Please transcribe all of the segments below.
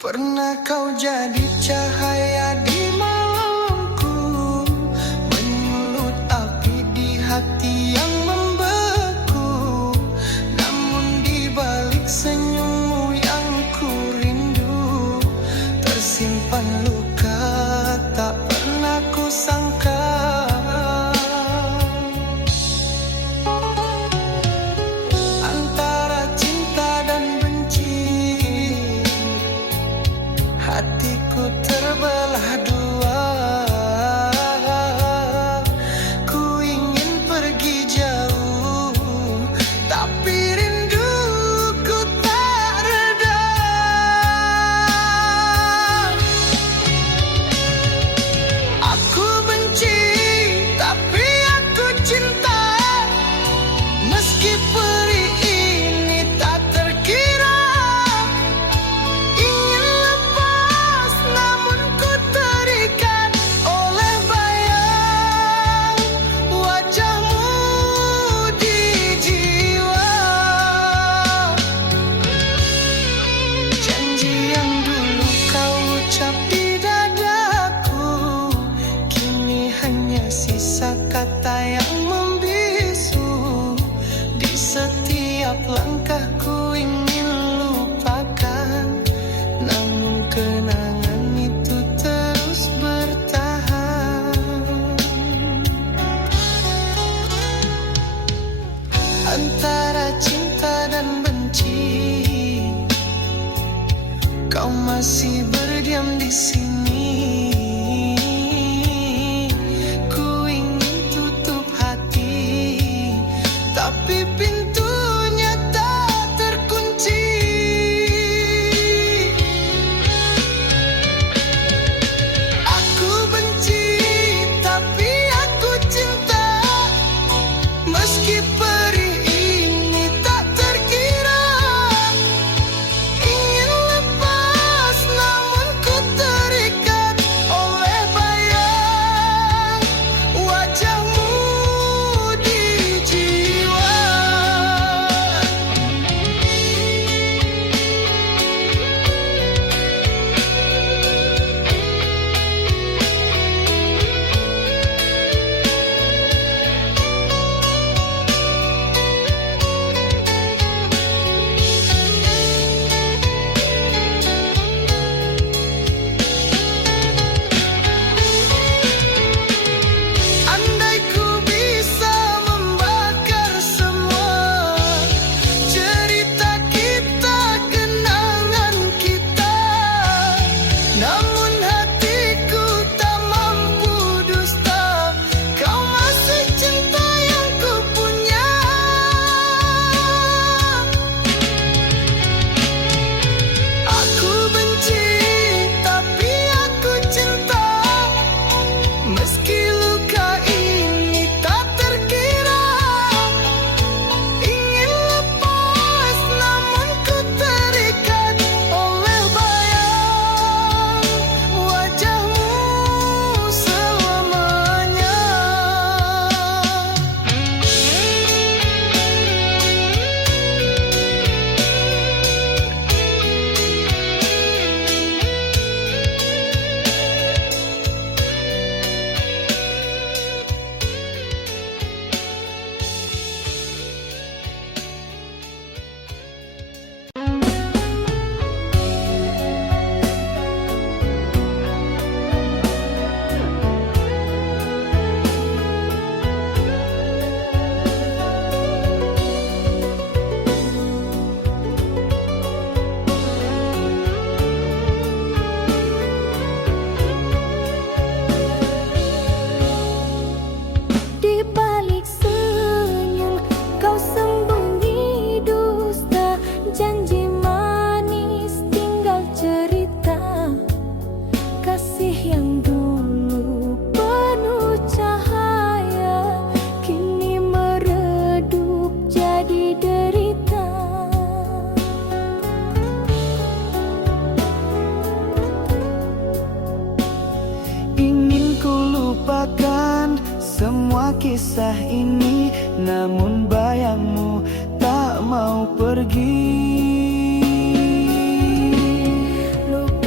Pernah kau jadi cahaya di malamku, menyulut api di hati yang membeku. Namun di balik senyummu yang ku rindu, tersimpan luka tak pernah ku sangka. Antara cinta dan benci, hatiku terbelah dua. Ku ingin pergi jauh, tapi rinduku tak reda. Aku benci, tapi aku cinta. Meski peri ini tak terkira, ingin lepas namun ku terikat oleh bayang wajahmu di jiwa. Janji yang dulu kau ucap di dadaku, kini hanya sisa kata yang membisu. Di setiap langkahku ingin lupakan, namun kenangan itu terus bertahan. Antara cinta dan benci, kau masih berdiam di sini. Ku ingin tutup hati, tapi pintunya tak terkunci. Aku benci, tapi aku cinta. Meski perih ini tak terkira, ingin lepas namun ku terikat oleh bayang wajahmu di jiwa. Andai ku bisa membakar semua cerita kita, kenangan kita, namun hatiku tak mampu dusta. Kau masih cinta yang ku punya. Aku benci, tapi aku cinta. Meski luka ini tak terkira, ingin lepas namun ku terikat oleh bayang wajahmu selamanya. Di balik senyum kau sembunyi dusta, janji manis tinggal cerita. Kasih yang dulu penuh cahaya, kini meredup jadi derita. Ingin ku lupakan semua kisah ini, namun bayangmu tak mau pergi. Luka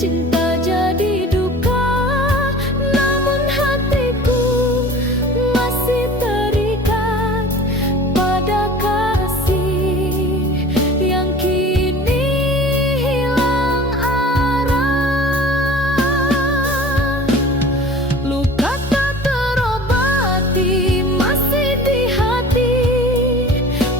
cinta jadi duka, namun hatiku masih terikat pada kasih yang kini hilang arah. Luka tak terobati masih di hati,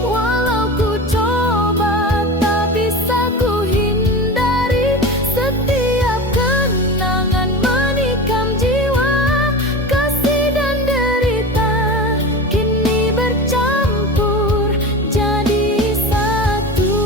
walau ku coba tak bisa ku hindari. Setiap kenangan menikam jiwa, kasih dan derita kini bercampur jadi satu.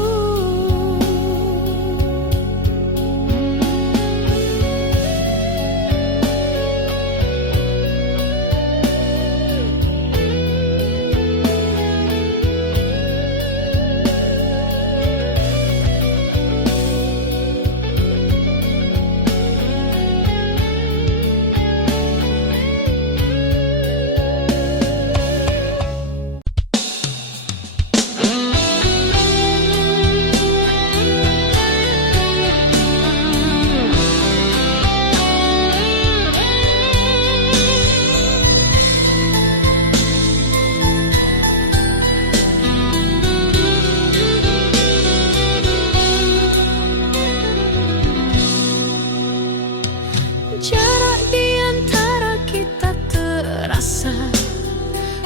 Jarak di antara kita terasa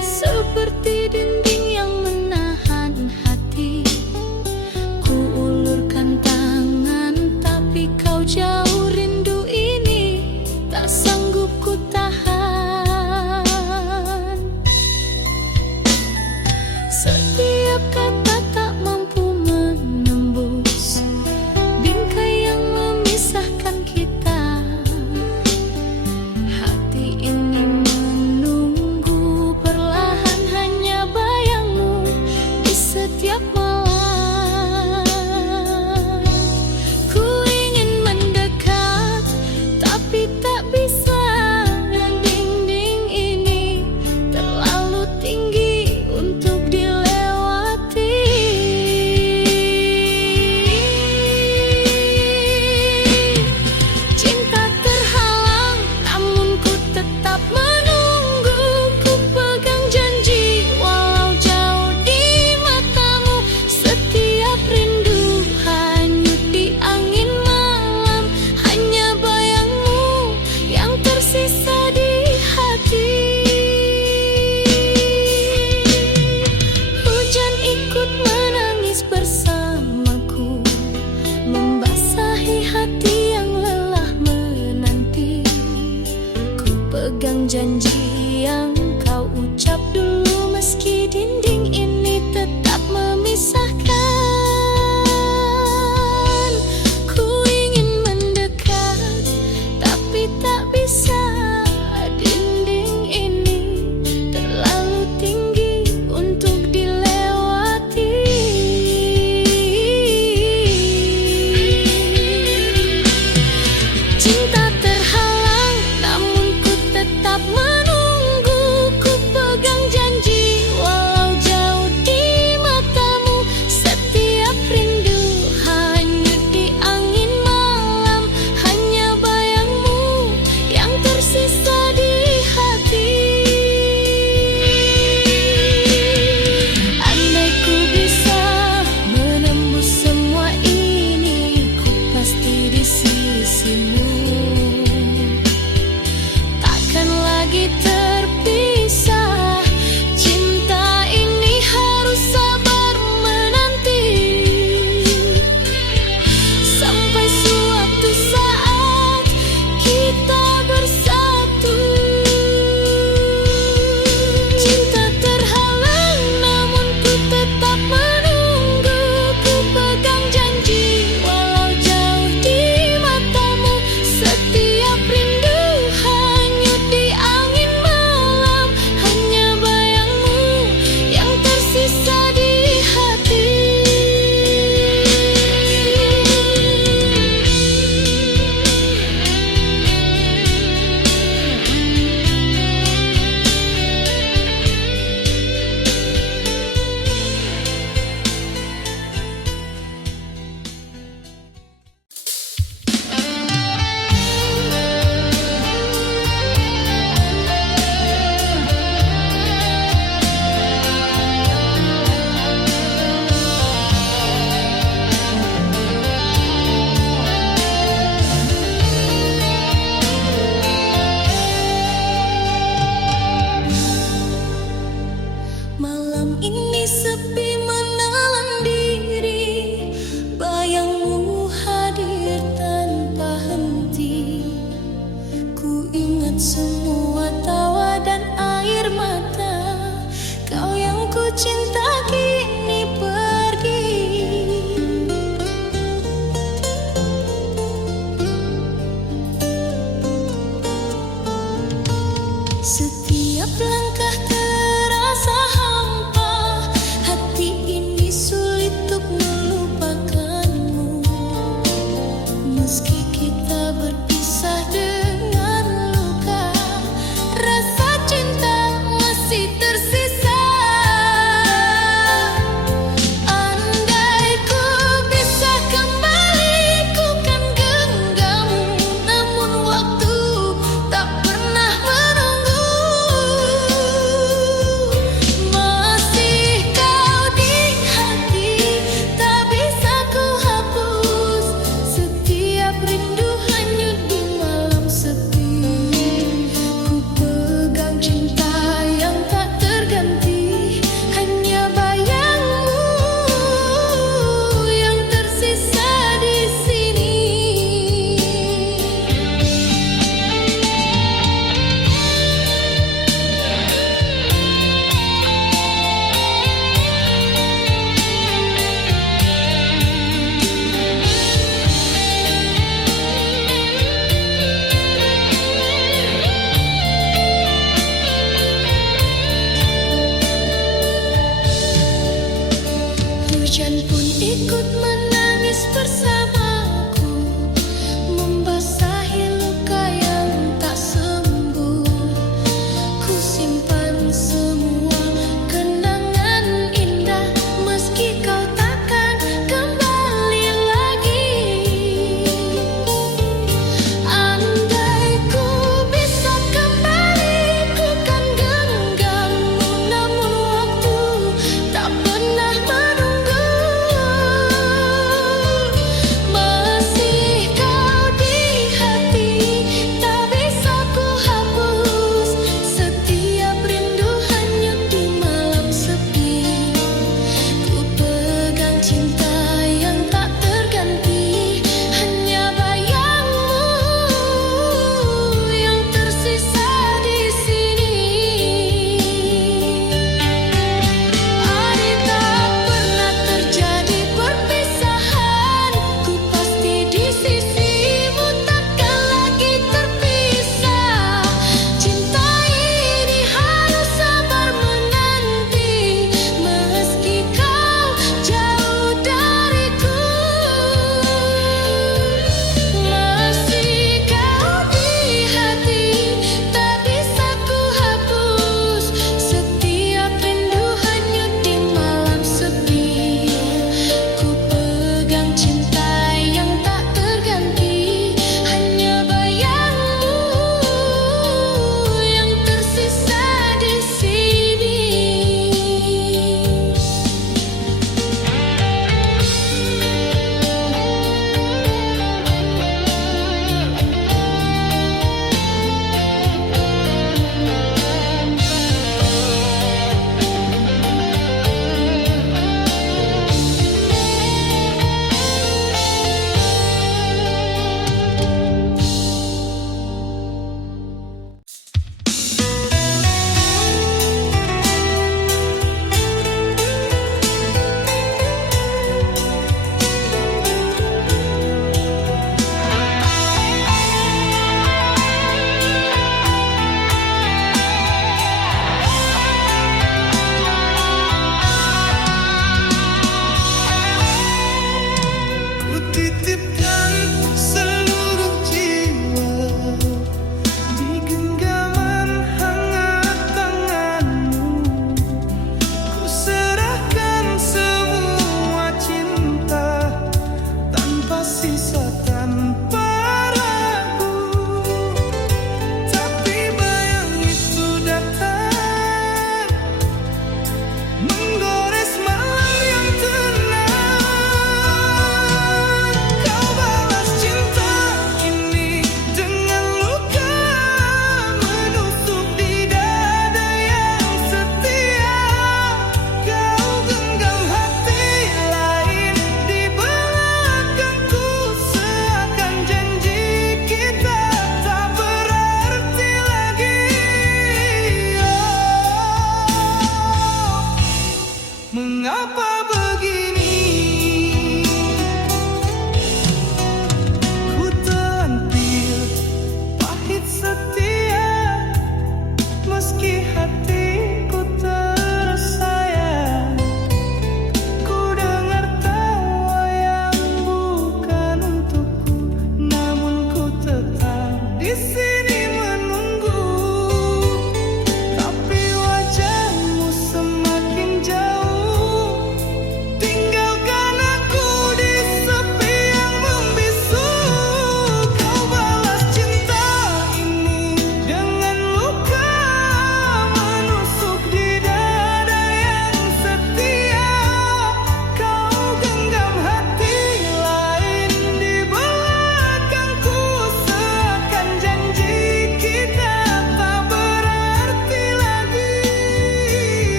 seperti dinding yang menahan hati. Ku ulurkan tangan tapi kau jauh, rindu ini tak sanggup ku tahan. Setiap kata tak mampu menembus bingkai yang memisahkan kita. Hati ini menunggu perlahan, hanya bayangmu di setiap malam. Ku ingin mendekat tapi tak bisa, dinding ini terlalu tinggi untuk dilewati. Cinta terhalang namun ku tetap menunggu. Ku pegang janji walau jauh di matamu. Setiap rindu hanyut di angin malam, hanya bayangmu yang tersisa di hati. Hujan ikut menangis bersamaku, membasahi hati yang lelah menanti. Ku pegang janji yang kau ucap dulu, meski dinding ini tetap memisahkan. Ku ingin mendekat tapi tak bisa, dinding ini terlalu tinggi untuk dilewati. Cinta terhalang namun ku tetap menunggu. Ku pegang janji walau jauh di matamu. Setiap rindu hanyut di angin malam, hanya bayangmu yang tersisa di hati. Andai ku bisa menembus semua ini, ku pasti di sisimu. ingat semua tawa dan air mata. Kau yang ku cinta kini pergi. Setiap langkah terasa hampa, hati ini sulit untuk melupakanmu. Meski kita berpisah dengan luka, rasa cinta masih tersisa. Andai ku bisa kembali, ku kan genggammu. Namun waktu tak pernah menunggu.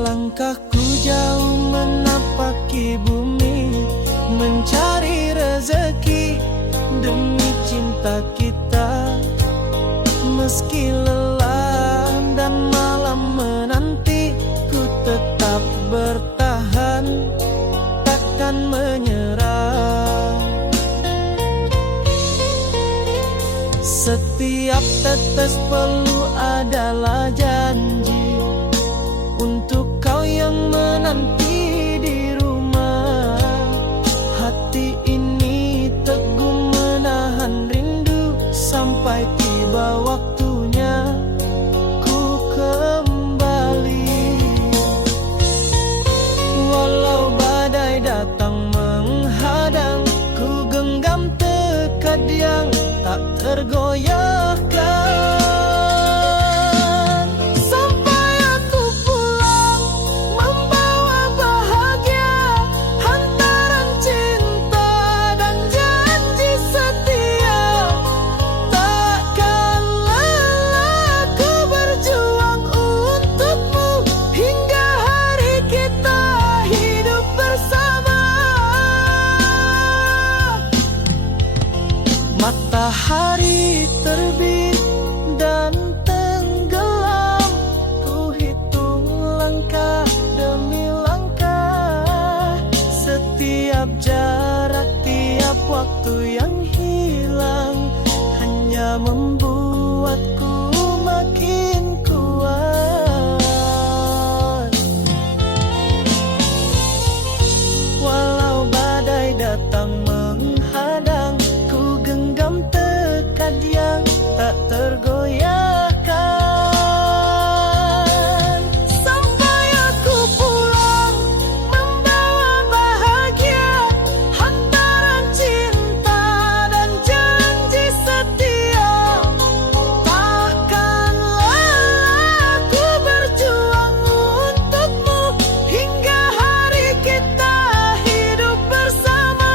Langkahku jauh menapaki bumi, mencari rezeki demi cinta kita. Meski lelah dan malam menanti, ku tetap bertahan, takkan menyerah. Setiap tetes peluh adalah janji untuk kau yang menanti di rumah. Hati ini teguh menahan rindu sampai tiba waktunya ku kembali. Walau badai datang menghadang, ku genggam tekad yang tak tergoyahkan. Matahari terbit dan tenggelam, ku hitung langkah demi langkah. Setiap jarak, tiap waktu yang hilang hanya membuatku makin kuat. Walau badai datang menghadang, genggam tekad yang tak tergoyahkan. Sampai aku pulang membawa bahagia, hantaran cinta dan janji setia. Takkan lelah aku berjuang untukmu hingga hari kita hidup bersama.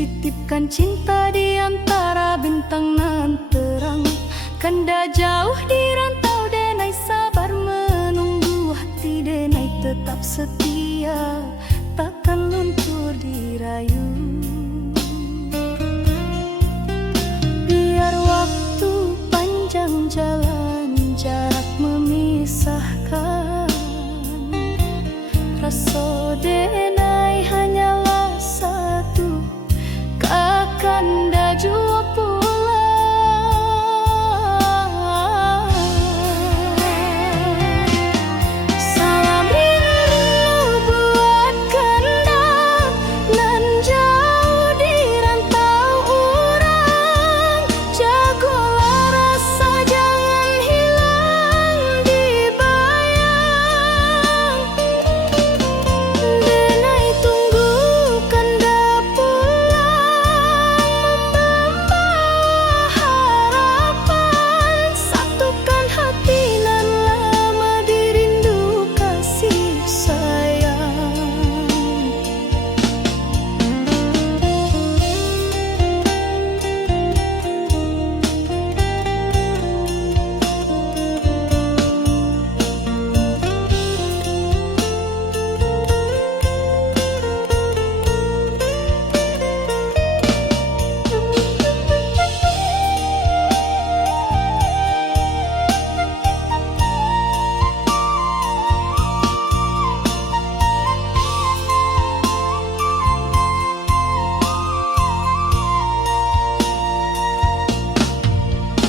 Titipkan cinta di antara bintang nan terang, kanda jauh di rantau denai sabar menunggu. Hati denai tetap setia, takkan luntur dirayu. Biar waktu panjang jalan, jarak memisahkan, rasa denai hanyalah satu, kakanda jua pulang. Salam rindu buat kanda nan jauh di rantau urang. Jagolah rasa jangan hilang di bayang. Denai tunggu kanda pulang, membawa harapan. Satukan hati nan lama dirindu kasih sayang.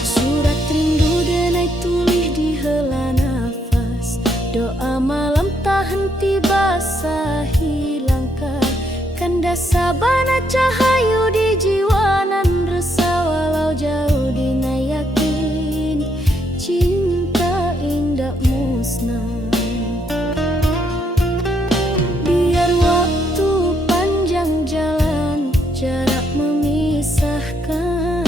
Surat rindu denai tulis di hela nafas. Doa malam tak henti basahi langkah. Kanda sabana cahayu di jiwa nan resah. Walau jauh dina yakin cinta indah musnah. Biar waktu panjang jalan, jarak memisahkan.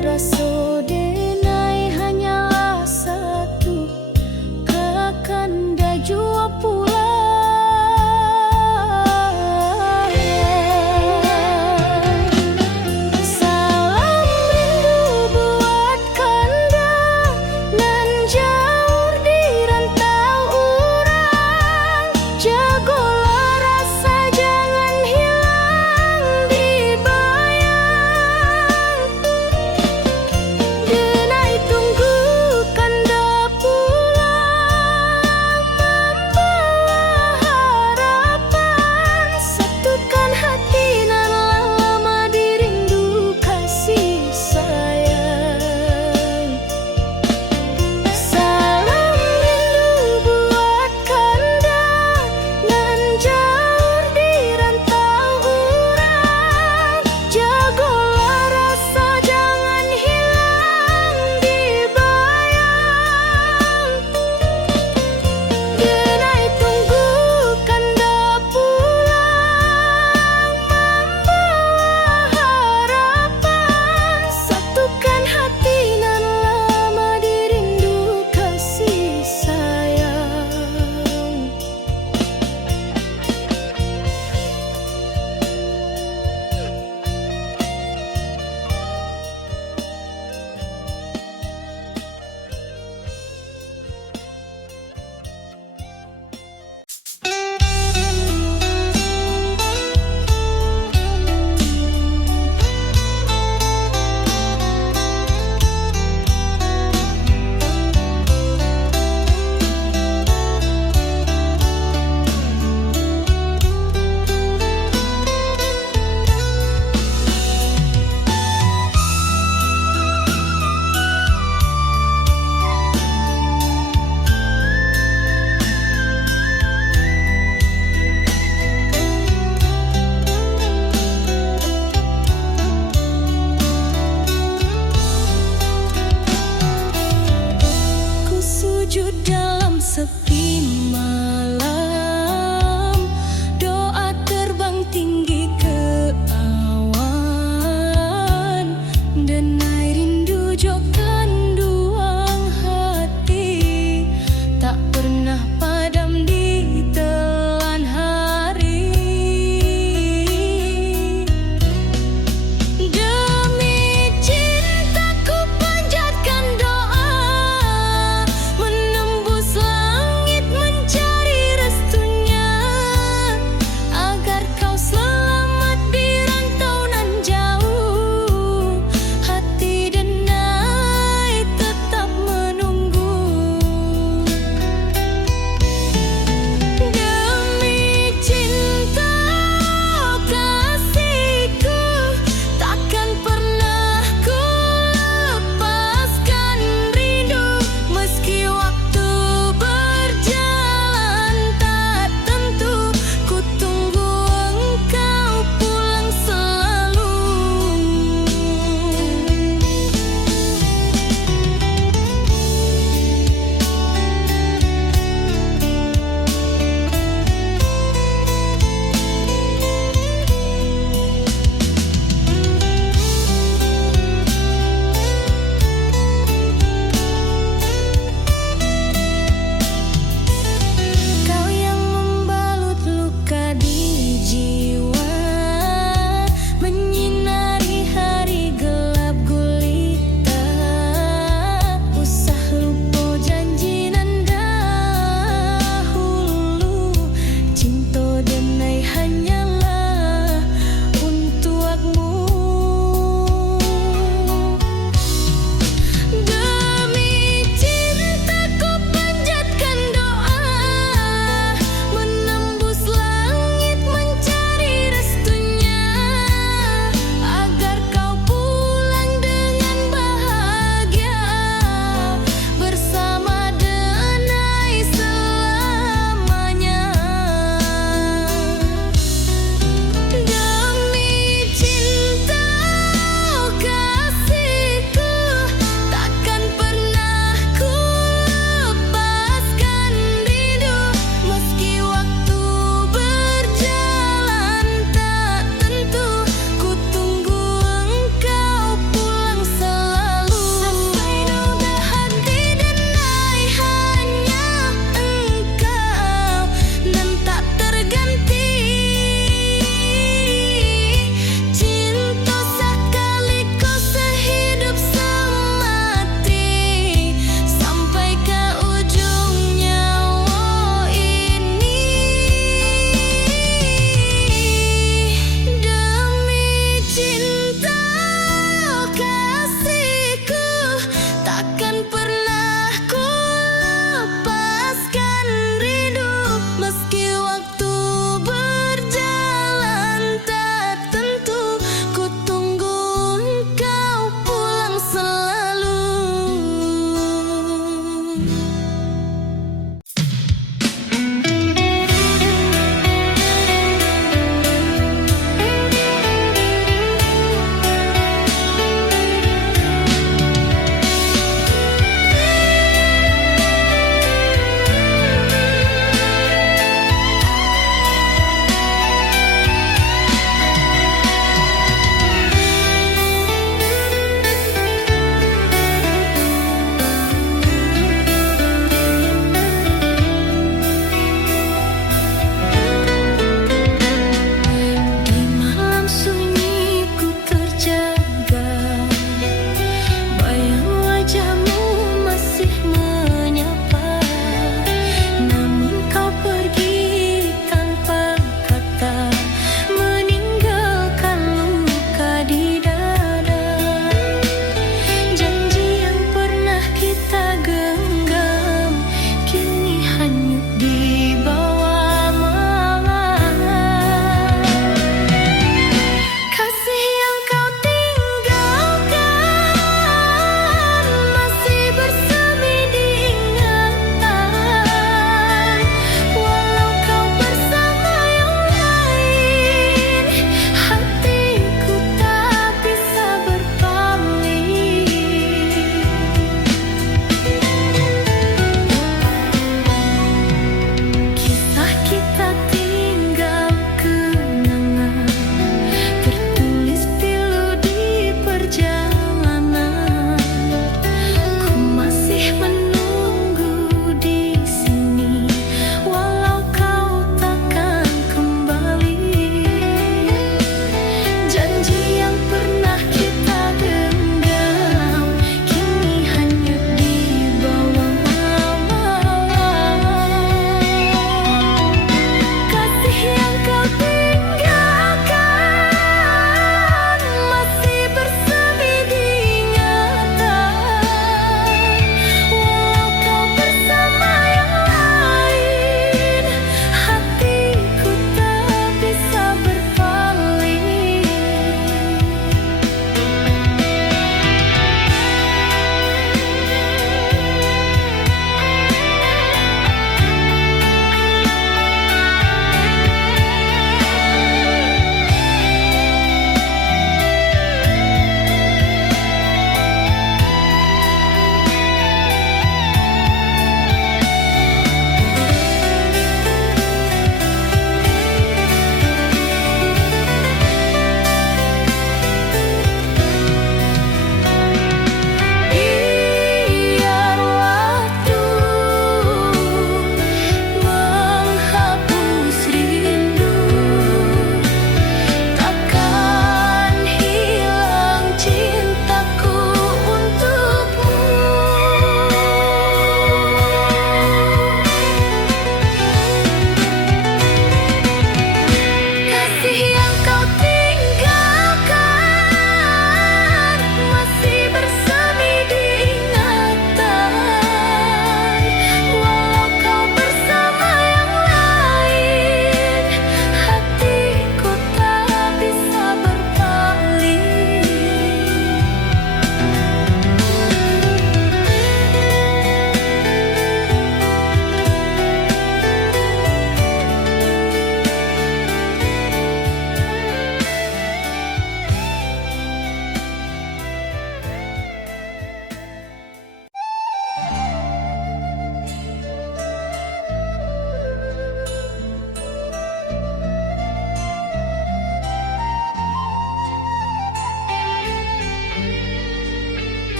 Raso denai hanyalah satu, kakanda jua pulang.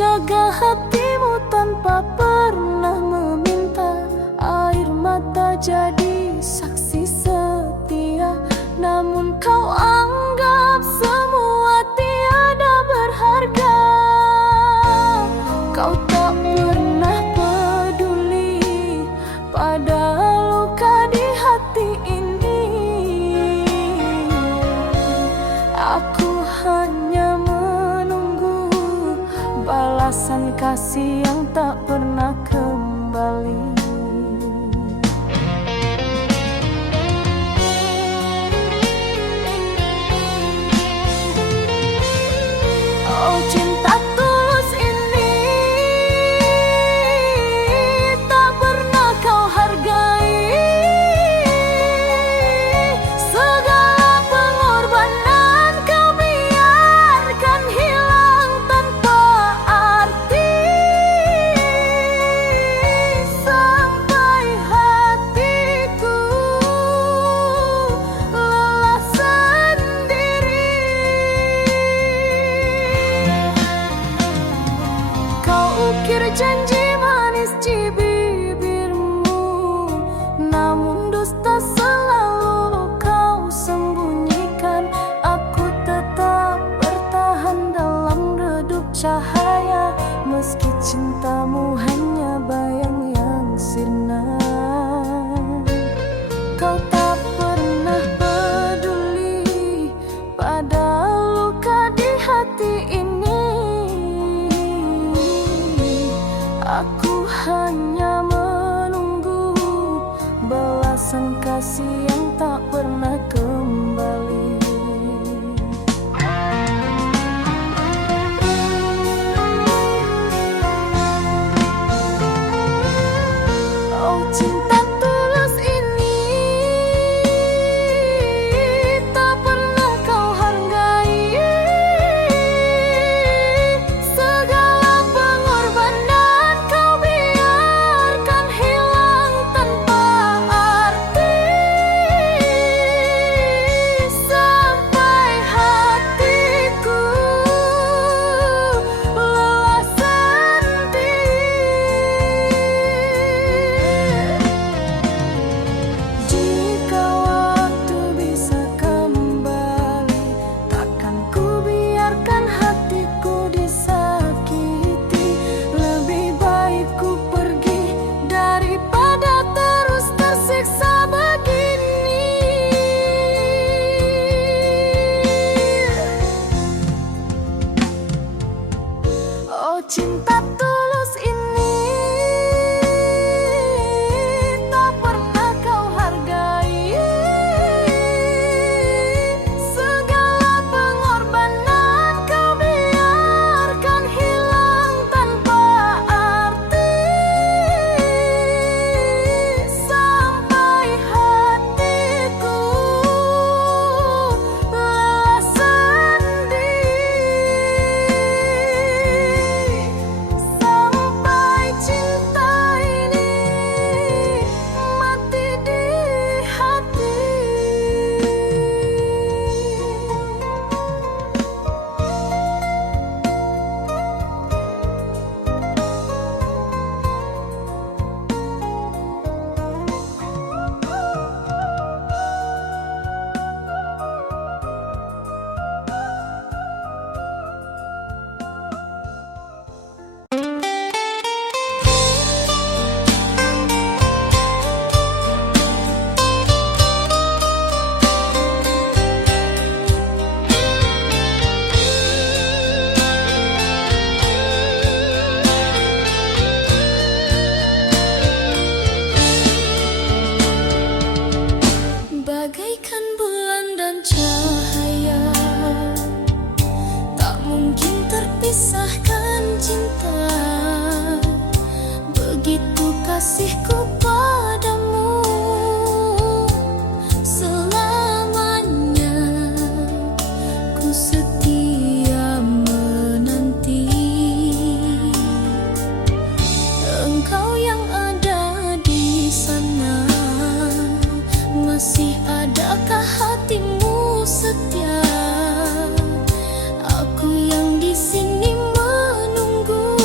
jaga hatimu tanpa pernah meminta. Air mata jadi saksi setia, namun kau anggap semua tiada berharga. Kau tak pernah peduli pada luka di hati ini. Aku hanya menunggu balasan kasih yang tak pernah kembali. Oh, cinta tulus ini tak pernah kau hargai. Segala pengorbanan kau biarkan hilang tanpa arti. Sampai hatiku lelah sendiri. Kau ukir janji manis di bibirmu, namun dusta selalu kau sembunyikan. Aku tetap bertahan dalam redup cahaya, meski cintamu hanya bayang yang sirna. Kau tak pernah peduli pada luka di hati ini. Aku hanya menunggu balasan kasih yang tak pernah kembali. Oh, cinta tulus ini tak pernah kau hargai. Segala pengorbanan kau biarkan hilang tanpa arti. Sampai hatiku lelah sendiri. Jika waktu bisa kembali, takkan ku biarkan hatiku disakiti. Lebih baik ku pergi daripada terus tersiksa begini. Oh, cinta tulus ini tak pernah kau hargai. Segala pengorbanan kau biarkan hilang tanpa arti. Sampai hatiku lelah sendiri. Sampai cinta ini mati di hati. Bagaikan bulan dan cahaya, tak mungkin terpisahkan cinta. Begitu kasihku padamu selamanya, ku setia menanti. Engkau yang ada di sana, masih adakah hatimu setia? Aku yang di sini menunggu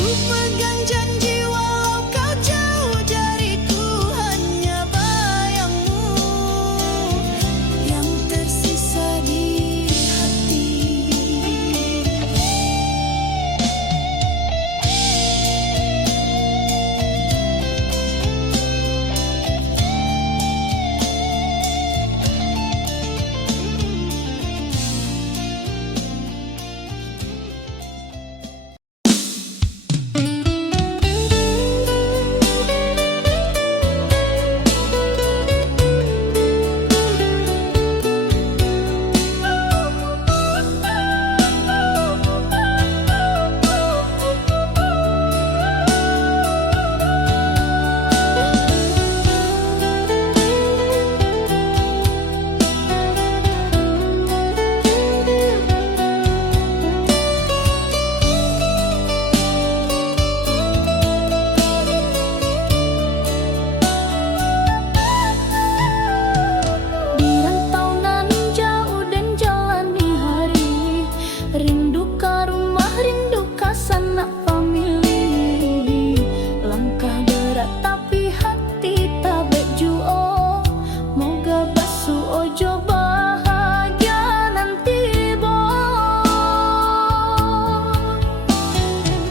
Ku pegang janji walau kau jauh dariku, hanya bayangmu yang tersisa di hati.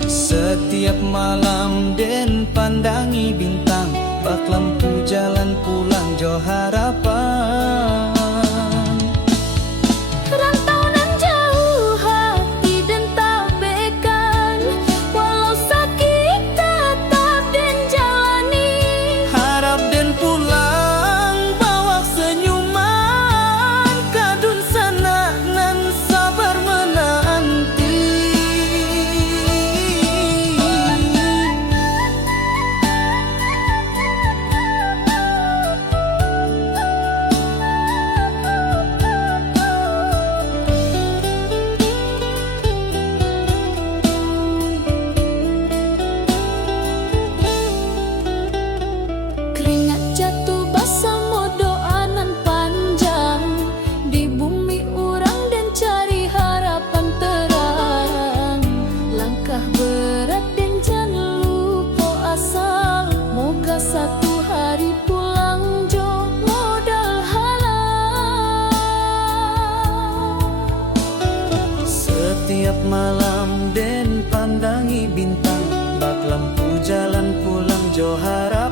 Setiap malam den pandangi bintang, bak lampu jalan pulang jo harapan. Rantau nan jauh hati dan tak bekan, walau sakit tetap den jalani. Harap den pulang bawa senyuman, kadun sana nan sabar menanti. Keringat jatuh basah doa nan panjang, di bumi urang dan cari harapan terang. Langkah berat dan jangan lupa asal, moga satu hari pulang jo modal halal. Setiap malam den pandangi bintang, bak lampu jalan pulang jo harapan.